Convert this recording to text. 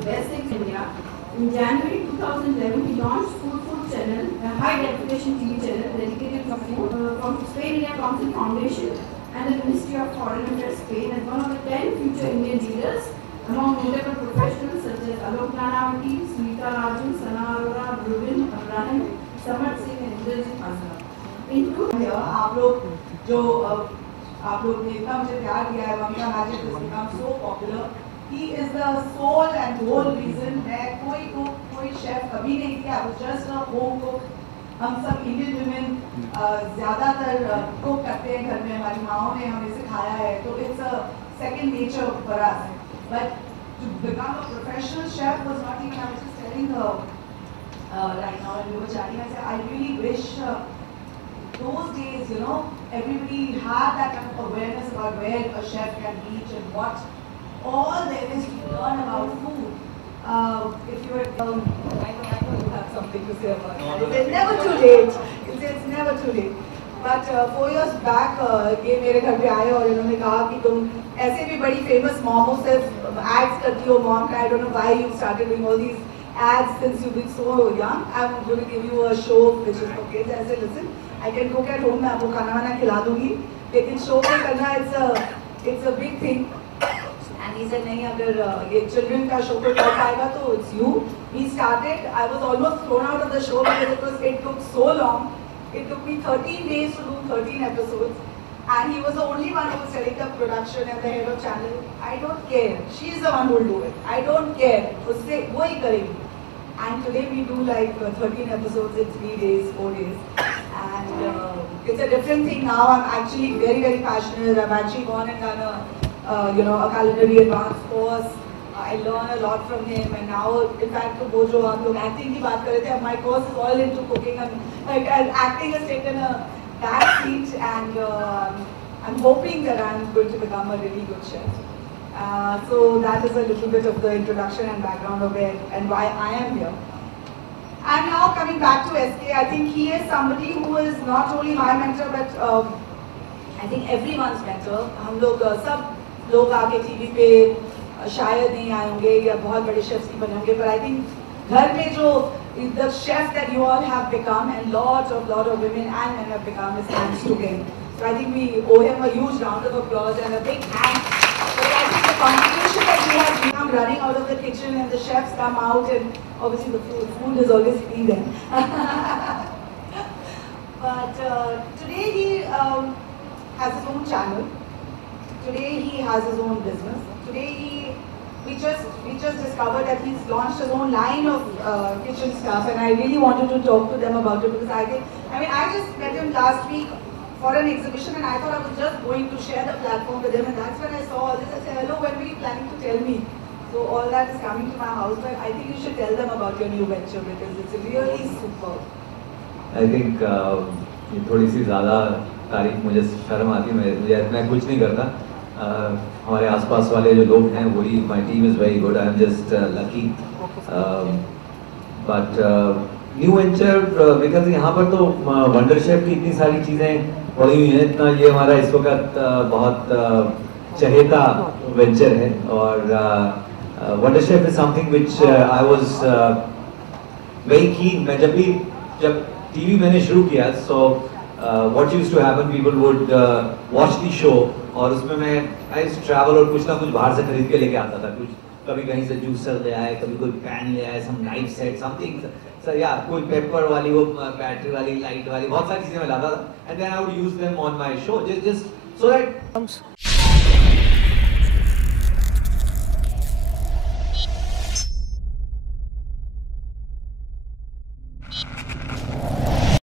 the best things in India. In January 2011, he launched Food Channel, a high-definition TV channel dedicated to food from Spain India Council Foundation and the Ministry of Foreign Affairs Spain as one of the 10 future Indian leaders among notable professionals such as Alok Nanavati, Smita Raju, Sana Arora, Rubin Abraham, Samar Singh and Indrajit Hazra. आप लोग ने इतना मुझे प्यार दिया है, Mamita magic has become so popular. He is the soul and whole reason. मैं कोई शेफ कभी नहीं थी. I was just a home cook. हम सब Indian women ज़्यादातर cook करते हैं घर में. हमारी माओं ने हमें सिखाया है. तो it's a second nature for us. But to become a professional chef was not even. I was just telling her right now, and we were chatting. I said I really wish. Those days, you know, everybody had that kind of awareness about where a chef can reach and what all there is to learn about food. If you were, I know you have something to say about that. It's never too late. It's never too late. But 4 years back, ये मेरे घर पे आए और इन्होंने कहा कि तुम ऐसे भी बड़ी famous mom हो, सिर्फ ads करती हो mom का. I don't know why you started doing all these ads since you've been so young. I'm going to give you a show which is for kids. I said, listen. I can cook at home, मैं आपको खाना वाना खिला दूँगी, लेकिन show पे करना it's a big thing. And he said नहीं, अगर ये children का शो पे कर पाएगा तो it's you. He started. I was almost thrown out of the show because it took so long. It took me 13 days to do 13 episodes, and he was the only one who was telling the production and the head of channel, I don't care. She is the one who will do it. I don't care. उससे वो ही करेगी. And today we do like 13 episodes in 3 days, 4 days. And it's a different thing now. I'm actually very, very passionate. I've actually gone and done a culinary advanced course. I learn a lot from him. And now, in fact, वो जो हम लोग acting की बात कर रहे थे, my course is all into cooking. And acting has taken a back seat. And I'm hoping that I'm going to become a really good chef. So that is a little bit of the introduction and background of it and why I am here. And now coming back to SK, I think he is somebody who is not only my mentor but I think everyone's mentor. हम लोग सब लोग आके TV पे शायद नहीं आए होंगे या बहुत बड़े शेफ्स नहीं बने होंगे, but I think घर में जो the chef that you all have become and lot of women and men have become is thanks to him. So I think we owe him a huge round of applause and a big thanks. The contribution that he has become running out of the kitchen and the chefs come out and obviously the food is always free then. But today he has his own channel. Today he has his own business. Today we just discovered that he's launched his own line of kitchen stuff, and I really wanted to talk to them about it because I just met him last week for an exhibition and I thought I was just going to share the platform with him, and that's when I saw all this. I said, hello, when were you planning to tell me? So all that is coming to my house, but I think you should tell them about your new venture because it's really super. I think ये थोड़ी सी ज़्यादा तारीफ मुझे शर्म आती है, मैं कुछ नहीं करता. हमारे आसपास वाले जो लोग हैं वही, my team is very good. I am just lucky. But new venture because यहाँ पर तो वंडर शेफ की इतनी सारी चीज़ें पड़ी हुई हैं, इतना ये हमारा इस वक्त बहुत चहेता वेंचर है. और wonder chef is something which I was very keen. मैं जब टीवी मैंने शुरू किया, so what used to happen, people would watch the show और उसमें मैं आई यूज्ड टू ट्रैवल और कुछ ना कुछ बाहर से खरीद के लेके आता था. कुछ कभी कहीं से जूसर ले आए, कभी कोई पैन ले आए, सम नाइफ सेट, समथिंग सर यार, कोई पेपर वाली, वो बैटरी वाली, लाइट वाली, बहुत सारी चीजें मैं लाता था. And then I would use them on my show just so that